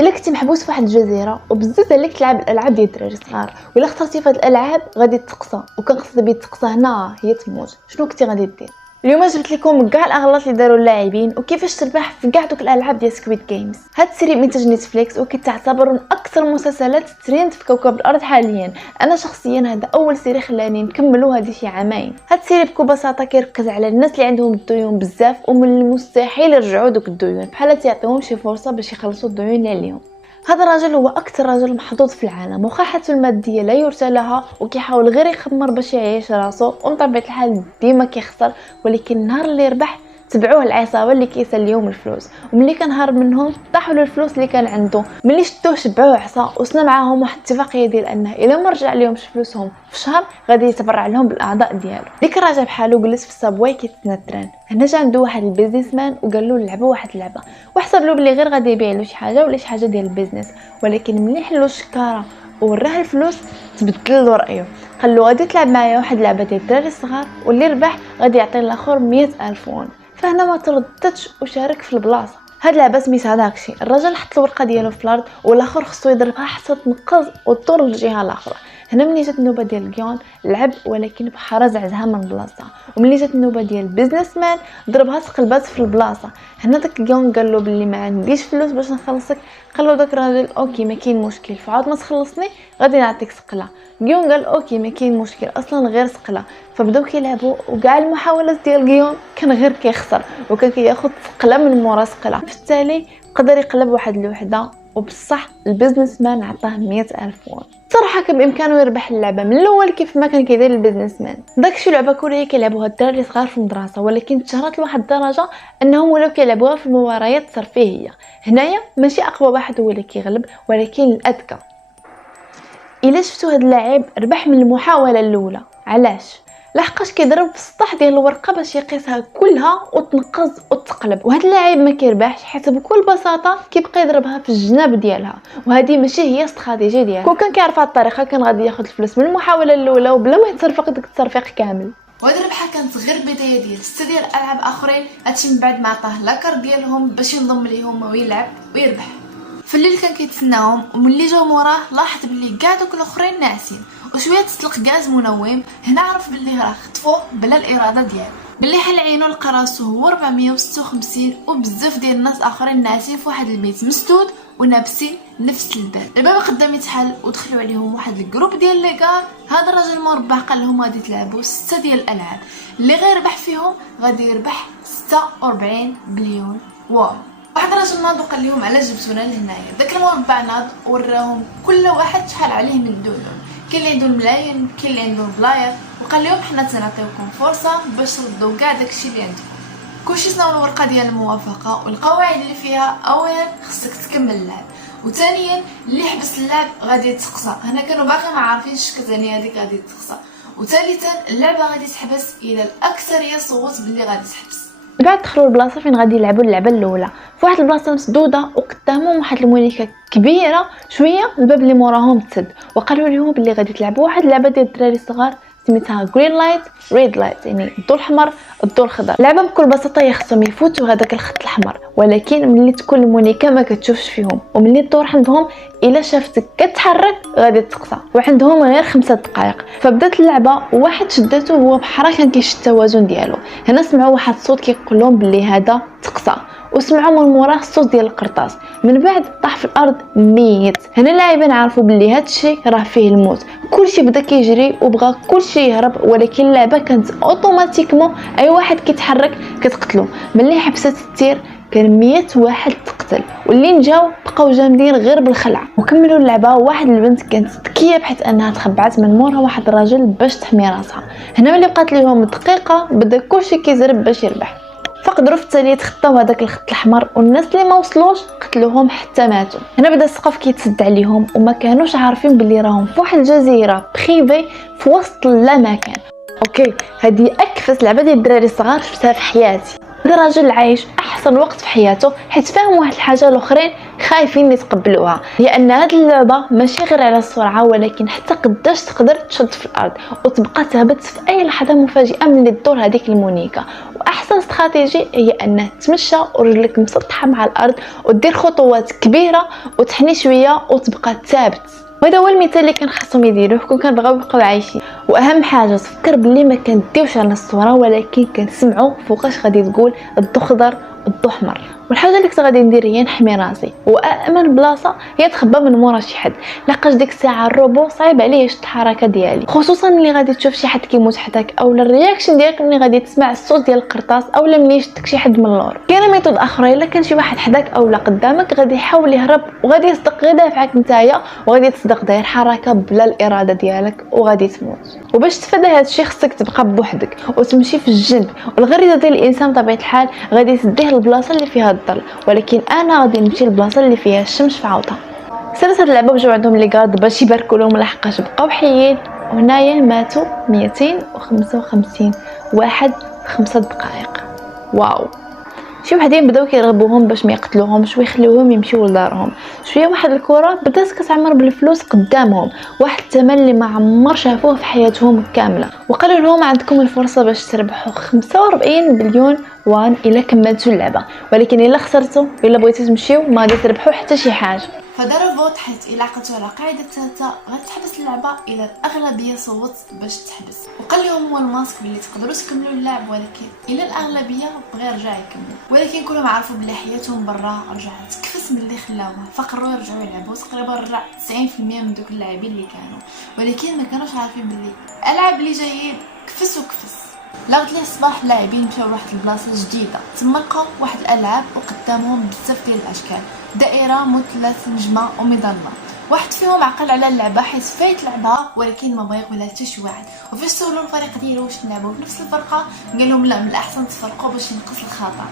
الا كنتي محبوس في واحد الجزيره وبزاف عليك تلعب الالعاب ديال الدراري الصغار، ولا اخترتي في هاد الالعاب غادي تقصى، وكنقصد بيه تقصى هنا هي تموت، شنو كنتي غادي دير؟ اليوم جبت لكم كاع الاغلاط اللي داروا اللاعبين وكيفاش تربح في كاع دوك الالعاب ديال سكويد جيمز. هاد السيري منتج نتفليكس وكتعتبر من اكثر المسلسلات تريند في كوكب الارض حاليا. انا شخصيا هذا اول سيري خلاني نكملو هذه شي عامين. هاد السيري بكل بساطه كيركز على الناس اللي عندهم الديون بزاف ومن المستحيل يرجعوا دوك الديون، بحال تعطيهم شي فرصه باش يخلصوا الديون اللي عليهم. هذا الرجل هو اكثر رجل محظوظ في العالم، وخا حالته الماديه لا يرثى لها وكيحاول غير يخمر باش يعيش راسو، ومن طبيعه الحال ديما كيخسر. ولكن النهار اللي ربح تبعوه العصابه اللي كيساليهم الفلوس، وملي كان هارب منهم طاحوا له الفلوس اللي كان عنده. ملي شدوه شبعوه عصا وسنا معاهم واحد الاتفاقيه ديال انه الا ما رجع لهم فلوسهم في شهر غادي يتبرع لهم بالاعضاء ديالو. ديك الراجل بحالو جلس في الصابواي كيتسنى التران. هنا جا عنده واحد البيزنس مان وقال له نلعبوا واحد اللعبه، وحسب له بلي غير غادي يبيع له شي حاجه ولا شي حاجه ديال البيزنس. ولكن ملي حلو الشكاره وراه الفلوس تبدل له رايه، قال له غادي تلعب معايا واحد اللعبه ديال الدراري الصغار واللي ربح غادي يعطي الاخر 100,000 وون. فهنا ما ترددش وشارك في البلاصه. هاد اللعبه سميتها داكشي. الراجل حط الورقه ديالو في الارض والاخر خصو يضربها حتى تنقز وتطور للجهه الاخرى. هنا ملي جات النوبه ديال الكيون لعب ولكن بحال عزها من بلاصتها، وملي جات النوبه ديال البيزنس مان ضربها تقلبات في البلاصه. هنا داك الكيون قال له بلي ما عنديش فلوس باش نخلصك. قال له داك الراجل اوكي ما كاين مشكل، فعاد ما تخلصني غادي نعطيك سقله. كيون قال اوكي ما كاين مشكل، اصلا غير سقله. فبداو كيلعبوا وكاع المحاولات ديال كيون كان غير كيخسر وكان كياخذ سقله من مورا سقله. في التالي قدر يقلب واحد الوحده وبصح البيزنس مان عطاه 100,000 وون. صراحه كان بامكانه يربح اللعبه من الاول كيف ما كان كيدير البيزنس مان. داكشي لعبه كوريه كيلعبوها الدراري الصغار في المدرسه، ولكن تشهرت لواحد الدرجه انهم ولاو كيلعبوها في المباريات الترفيهيه. هنايا ماشي اقوى واحد هو اللي كيغلب ولكن الاذكى. الا شفتوا هاد اللاعب ربح من المحاوله الاولى. علاش؟ لحقاش كيضرب في السطح ديال الورقه باش يقيسها كلها وتنقز وتقلب. وهاد اللاعب ما كيربحش حيت بكل بساطه كيبقى يضربها في الجناب ديالها، وهذه ماشي هي استراتيجيه ديالها. كون كان كيعرف هاد الطريقه كان غادي ياخذ الفلوس من المحاوله الاولى وبلا ما يتصرفق داك التصرفيق كامل. وهاد الربحه كانت غير بدايه ديال 6 ديال الالعاب اخرين. هادشي من بعد ما عطاه لاكار ديالهم باش ينضم ليهم ويلعب ويربح. في الليل كان كيتسناهم، وملي جاو موراه لاحظ بلي كاع دوك الاخرين ناعسين وشويه تطلق غاز منوم. هنا عرف بلي راه خطفوه بلا الاراده ديالو. ملي حل عينو لقى راسو هو 456 وبزاف ديال الناس اخرين ناعسين في واحد البيت مسدود ونابسين نفس الباب. الباب قدام يتحل ودخلوا عليهم واحد الجروب ديال ليغار. هذا الراجل مربح قال لهم غادي تلعبوا 6 ديال الالعاب، اللي غير ربح فيهم غادي يربح 46 بليون وون. واحد الراجل ناض وقال لهم علاش جبتونا لهنايا. داك المربع ناض وراهم كل واحد شحال عليه من الدولار. كاين اللي عنده الملايين، كاين اللي عنده البلاير، وقال لهم حنا تنعطيوكم فرصه باش تردوا كاع داكشي اللي عندكم. كلشي سناو الورقه ديال الموافقه والقواعد اللي فيها. اولا خصك تكمل اللعب، وثانيا اللي حبس اللعب غادي يتقصى. هنا كانوا باقي ما عارفينش كتعني هذيك غادي تقصى. وثالثا اللعبه غادي تحبس الى الاكثريه صوت باللي غادي تحبس. بعد دخلوا البلاصه فين غادي يلعبوا اللعبه الاولى في واحد البلاصه مسدوده وقدامهم واحد المونيكا كبيره. شويه الباب اللي موراهم تسد وقالوا لهم بلي غادي تلعبوا واحد اللعبه ديال الدراري الصغار سميتها جرين لايت ريد لايت، يعني الضوء الاحمر الضوء الخضر. اللعبه بكل بساطه يخصهم يفوتوا هذاك الخط الاحمر، ولكن ملي تكون المونيكا ما كتشوفش فيهم، وملي الدور عندهم الا شافتك كتحرك غادي تقصى، وعندهم غير 5 دقائق. فبدات اللعبه وواحد شدته هو بحال كان كيشد التوازن ديالو. هنا سمعوا واحد الصوت كيقول لهم بلي هذا تقصى، وسمعوا من موراه الصوت ديال القرطاس. من بعد طاح في الارض ميت. هنا اللاعبين عرفوا بلي هذا الشيء راه فيه الموت. كلشي بدا كيجري وبغى كلشي يهرب، ولكن اللعبه كانت اوتوماتيكمون اي واحد كيتحرك كتقتلو. ملي حبست التير كان 100 واحد تقتل، واللي نجاو بقاو جامدين غير بالخلع وكملوا اللعبه. واحد البنت كانت ذكيه بحيث انها تخبعت من مورها واحد الراجل باش تحمي راسها. هنا ملي بقات ليهم دقيقه بدا كلشي كيزرب باش يربح. فقدروا في التالي يتخطاو هذاك الخط الاحمر، والناس اللي ما وصلوش قتلوهم حتى ماتوا. هنا بدا السقف كيتسد عليهم وما كانوش عارفين بلي راهم في واحد الجزيره بريفي في وسط لا مكان. اوكي هذه اكفس لعبه ديال الدراري الصغار شفتها في حياتي. هذا الراجل عايش احسن وقت في حياته حيت فاهم واحد الحاجه الاخرين خايفين يتقبلوها، هي ان هذه اللعبه ماشي غير على السرعه ولكن حتى قداش تقدر تشد في الارض وتبقى ثابت في اي لحظه مفاجئه من الدور هذيك المونيكا. واحسن استراتيجي هي انه تمشى ورجلك مسطحه مع الارض ودير خطوات كبيره وتحني شويه وتبقى ثابت. وهذا هو المثال اللي كان خاصهم يديروه كون كنبغيو نبقاو عايشين. واهم حاجه تفكر باللي ما كنديوش على الصوره ولكن كنسمعوا فوقاش غادي تقول الضو خضر الضو احمر. والحاجه اللي كنت غادي ندير هي نحمي راسي، وامن بلاصه هي تخبى من مورا شي حد، لاقاش ديك الساعه الروبو صعيب عليه يشد الحركه ديالي، خصوصا ملي غادي تشوف شي حد كيموت حداك اولا الرياكشن ديالك ملي غادي تسمع الصوت ديال القرطاس اولا ملي يشدك شي حد من اللور. كاينه ميثود اخرى، الا كان شي واحد حداك اولا قدامك غادي يحاول يهرب وغادي يصدق غير دافعك نتايا وغادي تصدق داير حركه بلا الاراده ديالك وغادي تموت. وباش تفادى هذا الشيء خصك تبقى بوحدك وتمشي في الجنب، والغريزه ديال الانسان بطبيعه الحال غادي تديه للبلاصه اللي فيها الظل، ولكن انا غادي نمشي للبلاصه اللي فيها الشمس في عوضها. سالت هاد اللعبه وجاو عندهم لي غارد باش يباركوا لهم لحقاش بقاو حيين، وهنايا ماتوا 255 واحد في 5 دقائق. واو. شي وحدين بداو كيرغبوهم باش ما يقتلوهمش ويخليوهم يمشيو لدارهم. شويه واحد الكره بدات كتعمر بالفلوس قدامهم، واحد الثمن اللي ما عمر شافوه في حياتهم كامله، وقالوا لهم عندكم الفرصه باش تربحوا 45 بليون وان الا كملتوا اللعبه، ولكن الا خسرتوا الا بغيتوا تمشيو ما غادي تربحوا حتى شي حاجه. فداروا فوت حيت الا عقدتوا على قاعده ثالثه غتحبس اللعبه الا الاغلبيه صوت باش تحبس، وقال لهم هو الماسك بلي تقدروا تكملوا اللعب ولكن الا الاغلبيه بغى يرجع يكمل، ولكن كلهم عرفوا بلي حياتهم برا رجعت تكفس من اللي خلاوها، فقرروا يرجعوا يلعبوا. تقريبا رجع 90% من دوك اللاعبين اللي كانوا، ولكن ما كانوش عارفين بلي الالعاب اللي جايين كفس وكفس. لغد لي الصباح اللاعبين مشاو لواحد البلاصه جديده، تما لقاو واحد الالعاب وقدامهم بزاف ديال الاشكال، دائره مثلث نجمه ومظله. واحد فيهم عقل على اللعبه حيت فايت لعبها ولكن ما بغى يقولها حتى شي واحد، وفاش سولوا الفريق ديالو واش نلعبوا بنفس الفرقه قال لهم لا، من الاحسن تفرقوا باش ينقص الخطر.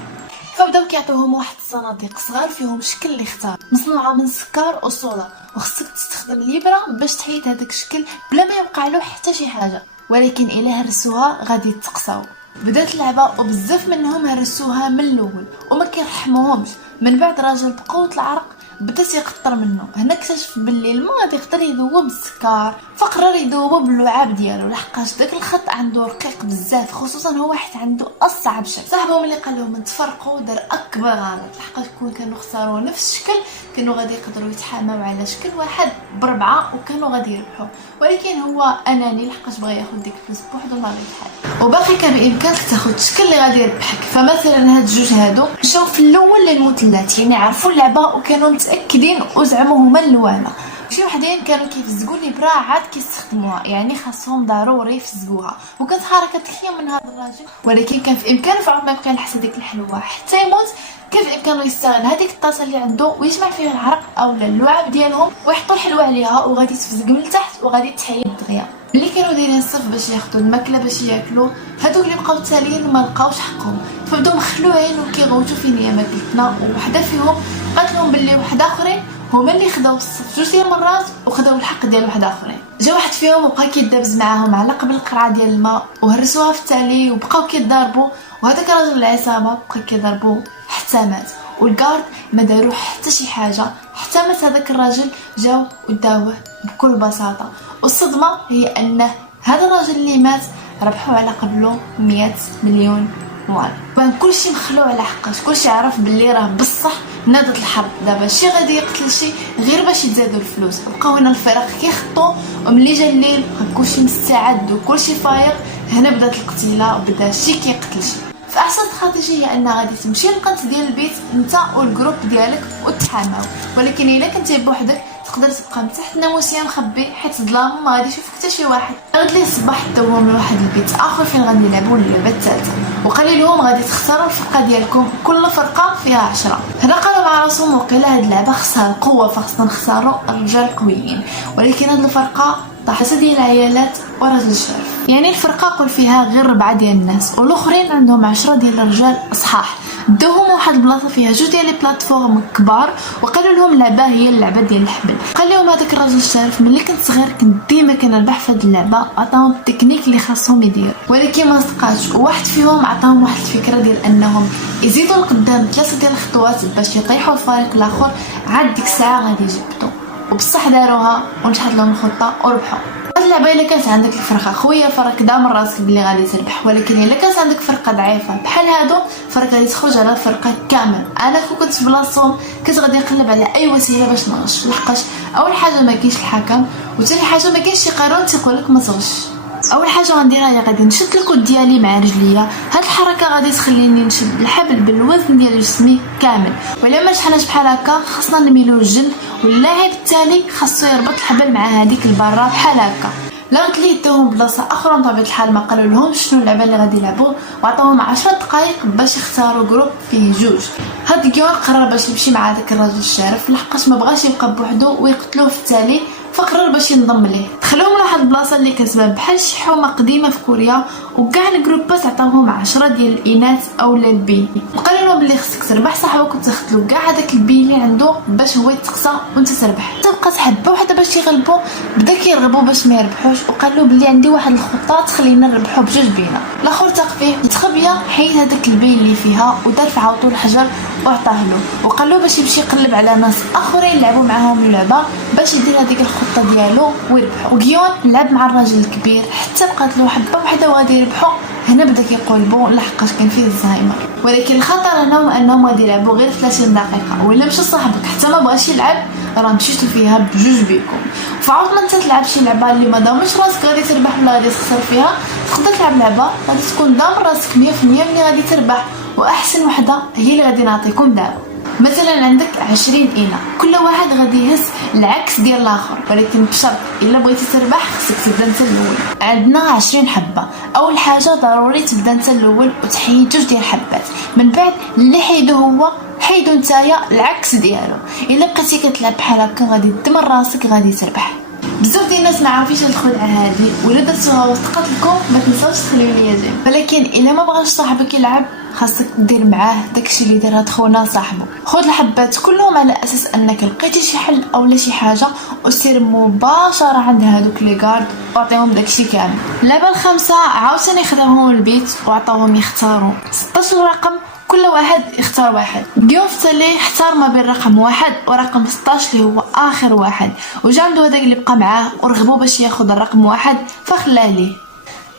فبداو كيعطيوهم واحد الصناديق صغار فيهم شكل اللي اختار مصنوعه من سكر وصودا، وخصك تستخدم الابره باش تحيد هذاك الشكل بلا ما يوقع له حتى شي حاجه، ولكن الا هرسوها غادي تقصاو. بدات اللعبه وبزاف منهم هرسوها من الاول وما كيرحموهمش، من بعد راجل بقوه العرق بدا يقطر منه. هنا اكتشف باللي الماء غادي يقدر يذوب السكر، فقرر يذوبه باللعاب ديالو لحقاش داك الخط عنده رقيق بزاف، خصوصا هو واحد عنده اصعب شكل. صاحبهم اللي قال لهم نتفرقوا دار اكبر غلط، لحقاش كانوا خسروا نفس الشكل كانوا غادي يقدروا يتحاموا على شكل واحد بربعه وكانوا غادي يربحوا، ولكن هو اناني لحقاش بغى ياخذ ديك الفلوس بوحدو الله يرحم. وباقي كان بامكانك تاخذ الشكل اللي غادي يربحك. فمثلا هاد الجوج هادو مشاو في الاول للمثلث، يعني عرفوا اللعبه وكانوا متاكدين وزعموا هما الاولى. شي وحدين كانوا كيفزقوا الابره عاد كيستخدموها، يعني خاصهم ضروري يفزقوها، وكانت حركه ذكيه من هذا الراجل، ولكن كان في امكانه في عمر ما يبقى يلحس ديك الحلوه حتى يموت. كان في امكانه يستغل هذيك الطاسه اللي عنده ويجمع فيها العرق اولا اللعاب ديالهم ويحطوا الحلوه عليها وغادي تفزق من التحت وغادي تحيد دغيا. ملي كانوا دايرين الصف باش ياخذوا الماكله باش ياكلوا، هذوك اللي بقاو تاليين ما لقاوش حقهم، فبداو مخلوعين وكيغوتوا فين هي ماكلتنا. وحده فيهم قالت لهم باللي واحد اخرين هما اللي خداو الصف 2 مرات وخداو الحق ديال واحد اخرين. جا واحد فيهم وبقى كيدابز معاهم على قبل القرعه ديال الماء وهرسوها في التالي وبقاو كيضربوا، وهذاك الراجل العصابه بقى كيضربوا حتى مات، والكارد ما داروا حتى شي حاجه حتى مات هذاك الراجل. جاو وداوه بكل بساطه، والصدمه هي ان هذا الراجل اللي مات ربحوا على قبله 100 مليون وان. بان كلشي مخلوع على حقاش كلشي عرف باللي راه بصح نادت الحرب دابا شي غادي يقتل شي غير باش يتزادوا الفلوس. بقاو هنا الفرق كيخطوا، وملي جا الليل كلشي مستعد وكلشي فايق، هنا بدات القتيله وبدا شي كيقتل شي. فاحسن استراتيجيه هي ان غادي تمشي للقنت ديال البيت انت والجروب ديالك وتحاماو، ولكن الا كنتي بوحدك تقدر تبقى من تحت الناموسيه مخبي حيت الظلام ما غادي يشوفك حتى شي واحد. غد لي الصباح دوهم لواحد البيت اخر فين غادي نلعبوا اللعبه الثالثه، وقال لهم غادي تختاروا الفرقه ديالكم، كل فرقه فيها 10. هنا قالوا مع راسهم وقيلا هاد اللعبه خصها القوه فخصنا نختاروا الرجال قويين، ولكن هاد الفرقه طاحت ديال العيالات وراجل الشرف، يعني الفرقه قول فيها غير 4 ديال الناس والاخرين عندهم 10 ديال الرجال صحاح. داوهم واحد البلاصه فيها 2 ديال لي بلاتفورم كبار وقالوا لهم اللعبه هي اللعبه ديال الحبل. قال لهم هذاك الراجل الشرف ملي كنت صغير كنت ديما كنربح في هذه اللعبه، عطاهم التكنيك اللي خاصهم يديروا ولكن ما صدقاش. وواحد فيهم عطاهم واحد الفكره ديال انهم يزيدوا لقدام 3 ديال الخطوات باش يطيحوا الفريق الاخر، عاد ديك الساعه غادي يجبدوا، وبصح داروها ونجحت لهم الخطه وربحوا. هاد اللعبه الا كانت عندك الفرقه خويا فرق دام راسك بلي غادي تربح، ولكن الا كانت عندك فرقه ضعيفه بحال هادو فرق غادي تخرج على الفرقه كامل. انا كنت في بلاصتهم كنت غادي نقلب على اي وسيله باش نغش، لحقاش اول حاجه ما كاينش الحكم، وثاني حاجه ما كاينش شي قانون تيقول لك ما تغش. اول حاجه غنديرها هي غادي نشد الكود ديالي مع رجليا، هاد الحركه غادي تخليني نشد الحبل بالوزن ديال جسمي كامل، ولا ما شحناش بحال هكا خاصنا نميلو الجنب، واللاعب التالي خاصو يربط الحبل مع هذيك البره بحال هكا. لا غتليتوهم بلاصه اخرى بطبيعه الحال ما قالوا لهم شنو اللعبه اللي غادي يلعبوا، وعطاوهم 10 دقائق باش يختاروا جروب فيه جوج. هاد الجون قرر باش يمشي مع داك الراجل الشارف لحقاش ما بغاش يبقى بوحدو ويقتلوه في التالي، فقرر باش ينضم ليه. دخلوهم لواحد البلاصه اللي كتبان بحال شي حومه قديمه في كوريا، وكاع الجروبات عطاوهم 10 ديال الاناث اولا البي، وقالوا لهم بلي خصك تربح صاحبك وتاخذلو كاع هذاك البي اللي عنده باش هو يتقصى وانت تربح. تبقى حبه وحده باش يغلبوا، بدا كيرغبوا باش ما يربحوش، وقال له بلي عندي واحد الخطه تخلينا نربحوا بجوج بينا. الاخر تاق فيه تخبيا حيد هذاك البي اللي فيها ودار في عاوطو الحجر وعطاه له، وقال له باش يمشي يقلب على ناس اخرين يلعبوا معاهم اللعبه باش يدير هذيك الخطه ديالو ويربحوا. وغيون لعب مع الراجل الكبير حتى بقات له حبه وحده وغادي يربحوا. هنا بدا كيقول بو لحقاش كان فيه الزهايمر، ولكن الخطر هنا هو انهم غادي يلعبوا غير 30 دقيقه، ولا مشى صاحبك حتى ما بغاش يلعب راه مشيتو فيها بجوج بيكم. فعاود ما انت تلعب شي لعبه اللي ما دامش راسك غادي تربح ولا غادي تخسر فيها، تقدر تلعب لعبه غادي تكون دام راسك 100% ملي غادي تربح، واحسن وحده هي اللي غادي نعطيكم دابا. مثلا عندك 20 إناء، كل واحد غادي يهز العكس ديال الاخر، ولكن بشرط الا بغيتي تربح خصك تبدا انت الاول. عندنا 20 حبه، اول حاجه ضروري تبدا انت الاول وتحيد جوج ديال الحبات، من بعد اللي حيدو هو حيدو نتايا العكس ديالو. الا بقيتي كتلعب بحال هكا غادي تدمر راسك غادي تربح. بزاف ديال الناس ما عارفينش هاد الخدعه هادي، ولا درتوها وثقت لكم ما تنساوش تخليو ليا جيم. ولكن الا ما بغاش صاحبك يلعب خاصك دير معاه داكشي اللي دار هاد خونا صاحبه، خذ الحبات كلهم على اساس انك لقيتي شي حل اولا شي حاجه وسير مباشره عند هادوك لي غارد وعطيهم داكشي كامل. اللعبه الخامسه عاوتاني خداوهم البيت وعطاوهم يختاروا 16 رقم، كل واحد يختار واحد. جيوف تالي اختار ما بين رقم 1 ورقم 16 اللي هو اخر واحد، وجا عنده هذاك اللي بقى معاه ورغبوا باش ياخذ الرقم 1 فخلاه ليه.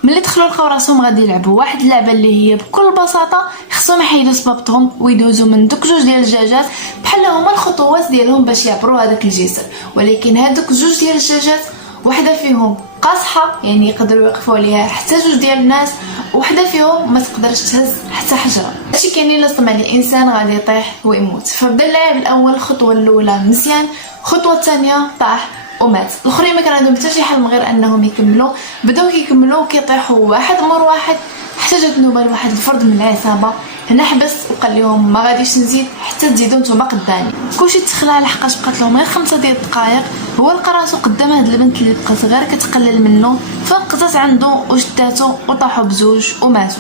ملي دخلوا لقاو راسهم غادي يلعبوا واحد اللعبه اللي هي بكل بساطه خصهم يحيدوا سبابتهم ويدوزوا من دوك جوج ديال الدجاجات بحال هما الخطوات ديالهم باش يعبروا هذاك الجسر، ولكن هذوك جوج ديال الدجاجات وحده فيهم قاصحه يعني يقدروا يوقفوا عليها حتى جوج ديال الناس، وحده فيهم ما تقدرش تهز حتى حجره. هادشي كاين الا صدم على الانسان غادي يطيح ويموت. فبدا اللاعب الاول الخطوه الاولى مزيان، الخطوه الثانيه طاح ومات. الاخرين ما كان عندهم حتى شي حل غير انهم يكملوا، بداو كيكملوا كيطيحوا واحد مور واحد حتى جات نوبه لواحد الفرد من العصابه. هنا حبس وقال لهم ما غاديش نزيد حتى تزيدوا نتوما قدامي. كلشي تخلع لحقاش بقات لهم غير 5 ديال الدقائق. هو لقى راسو قدام هاد البنت اللي بقات غير كتقلل منه، فنقزت عنده وشداتو وطاحوا بزوج وماتوا.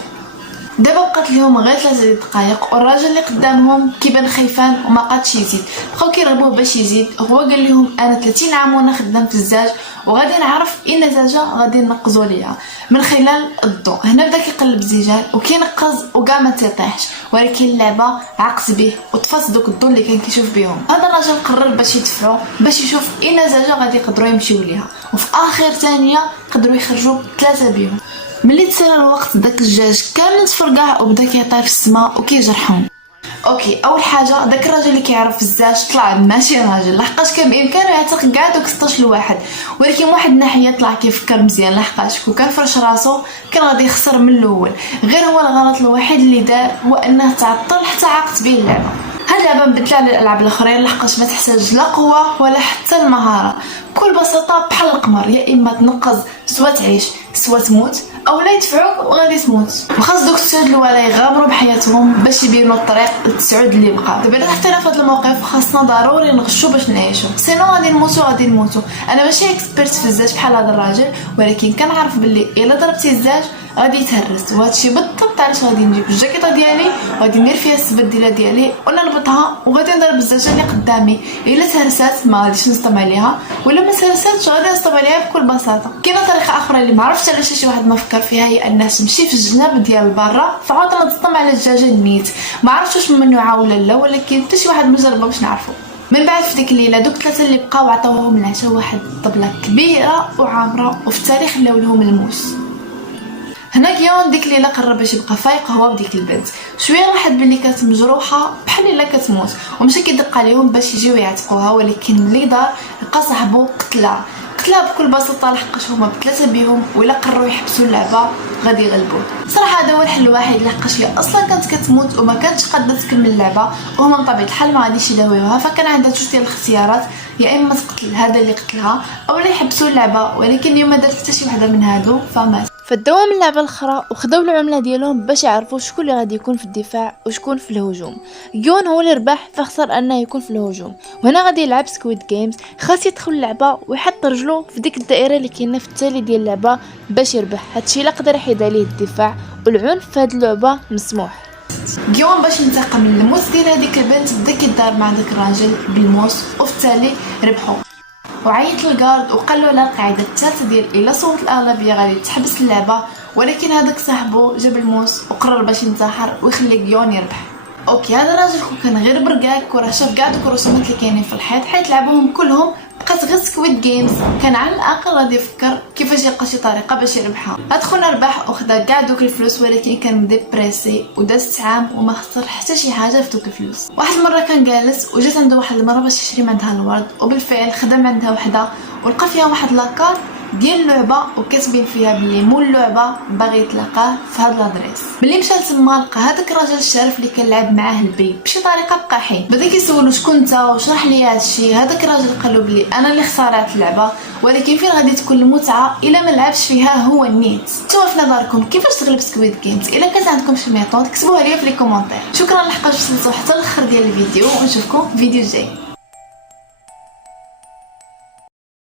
دابا بقات لهم غير 3 دقائق، والراجل اللي قدامهم كيبان خايفان وما قادش يزيد. بقاو كيرغبوه باش يزيد، هو قال لهم انا 30 عام وانا خدام في الزاج وغادي نعرف اي نتاجه غادي نقزوا ليها من خلال الضوء. هنا بدا كيقلب الزجاج وكينقز وكاع ما تيطيحش، ولكن اللعبه عقز به وطفات دوك الضوء اللي كان كيشوف بهم. هذا الراجل قرر باش يدفعوا باش يشوف اي نتاجه غادي يقدروا يمشيو ليها، وفي اخر ثانيه قدروا يخرجوا 3 بهم. ملي تسالى الوقت داك الدجاج كامل تفرقع وبدا كيطير في السماء وكيجرحهم. اوكي، اول حاجه داك الراجل اللي كيعرف الزاج طلع ماشي راجل، لحقاش كان بامكانه يعتق كاع دوك 16 لواحد، ولكن واحد الناحيه طلع كيفكر مزيان لحقاش كون كان فرش راسو كان غادي يخسر من الاول. غير هو الغلط الوحيد اللي دار هو انه تعطل حتى عاقت به اللعبه. هاد اللعبه مبدله على الالعاب الاخرين لحقاش ما تحتاج لا قوه ولا حتى المهاره، بكل بساطه بحال القمر، يا اما تنقز سوا تعيش سوا تموت او لا يدفعوك وغادي تموت. وخاص دوك السعود الاولى يغامروا بحياتهم باش يبينوا الطريق للسعود اللي بقى. دابا الا حطينا في هذا الموقف خاصنا ضروري نغشوا باش نعيشوا، سينو غادي نموتوا. انا ماشي اكسبيرت في الزاج بحال هذا الراجل، ولكن كنعرف باللي الا ضربتي الزاج غادي يتهرس، وهادشي بالضبط علاش غادي نجيب الجاكيطه ديالي وغادي ندير فيها السبديله ديالي ونربطها وغادي نضرب الزاجه اللي قدامي. الا تهرسات ما غاديش نصطم عليها، ولا ما تهرساتش غادي نصطم عليها بكل بساطه. كاينه طريقه اخرى اللي ما عرفتش علاش شي واحد ما فكر فيها، هي انها تمشي في الجناب ديال برا فعاود ما تصطم على الدجاج الميت. ما عرفتش واش ممنوعه ولا لا، ولكن حتى شي واحد ما جربها باش نعرفوا. من بعد في ديك الليله دوك 3 اللي بقاو عطاوهم العشاء واحد الطبله كبيره وعامره، وفي التاريخ خلاو لهم الموس. هنا كيون ديك الليله قرر باش يبقى فايق هو وديك البنت. شويه راحت بلي كانت مجروحه بحال الا كتموت، ومشى كيدق عليهم باش يجيو يعتقوها، ولكن ملي دار لقى صاحبو قتلها بكل بساطه، لحقاش هما بثلاثه بيهم، ولا قرروا يحبسوا اللعبه غادي يغلبوه. صراحه هذا هو الحل الوحيد، لحقاش هي اصلا كانت كتموت وما كانتش قادره تكمل اللعبه، وهما بطبيعه الحال ما غاديش يداويوها، فكان عندها جوج ديال الاختيارات، يا اما تقتل هذا اللي قتلها اولا يحبسوا اللعبه، ولكن اليوم ما دارت حتى شي وحده من هادو فمات. فداو من اللعبه الاخرى وخداو العمله ديالهم باش يعرفوا شكون اللي غادي يكون في الدفاع وشكون في الهجوم. يون هو اللي ربح فاختار انه يكون في الهجوم، وهنا غادي يلعب سكويد جيمز، خاص يدخل اللعبه ويحط رجلو في ديك الدائره اللي كاينه في التالي ديال اللعبه باش يربح. هادشي لا قدر يحيد عليه الدفاع، والعنف في هاد اللعبه مسموح. جيون باش ينتقم من الموس ديال هذيك البنت بدا كيدار مع داك الراجل بالموس، وفي التالي ربحوا. وعيط للغارد وقال له على القاعده الثالثه ديال الا صوت الاغلبيه غادي تحبس اللعبه، ولكن هذاك صاحبو جاب الموس وقرر باش ينتحر ويخلي جيون يربح. اوكي هذا الراجل كان غير برقاك وراه شاف كاع دوك الرسومات اللي كاينين في الحيط، حيت لعبهم كلهم بقات غير سكويد جيمز، كان على الاقل غادي يفكر كيفاش يلقى شي طريقه باش يربحها. هاد خونا ربح وخدا كاع دوك الفلوس، ولكن كان ديبريسي وداز عام وما خسر حتى شي حاجه في دوك الفلوس. واحد المره كان جالس وجات عنده واحد المره باش يشري عندها الورد، وبالفعل خدم عندها وحده ولقى فيها واحد لاكارت ديال اللعبه وكاتبين فيها بلي مول اللعبه باغي يتلاقاه في هاد لادريس. ملي مشى لتما لقى هذاك الراجل الشارف اللي كان لعب معاه البي بشي طريقه بقى حي، بدا كيسولو شكون انت وشرح لي هادشي. هذاك الراجل قال له بلي انا اللي اخترعت اللعبه، ولكن فين غادي تكون المتعه الا ما لعبش فيها هو النيت. نتوما في نظركم كيفاش تغلب سكويد جيمز؟ الا كانت عندكم شي ميثود كتبوها لي في لي كومونتير. شكرا لحقاش وصلتوا حتى الاخر ديال الفيديو، ونشوفكم في الفيديو الجاي.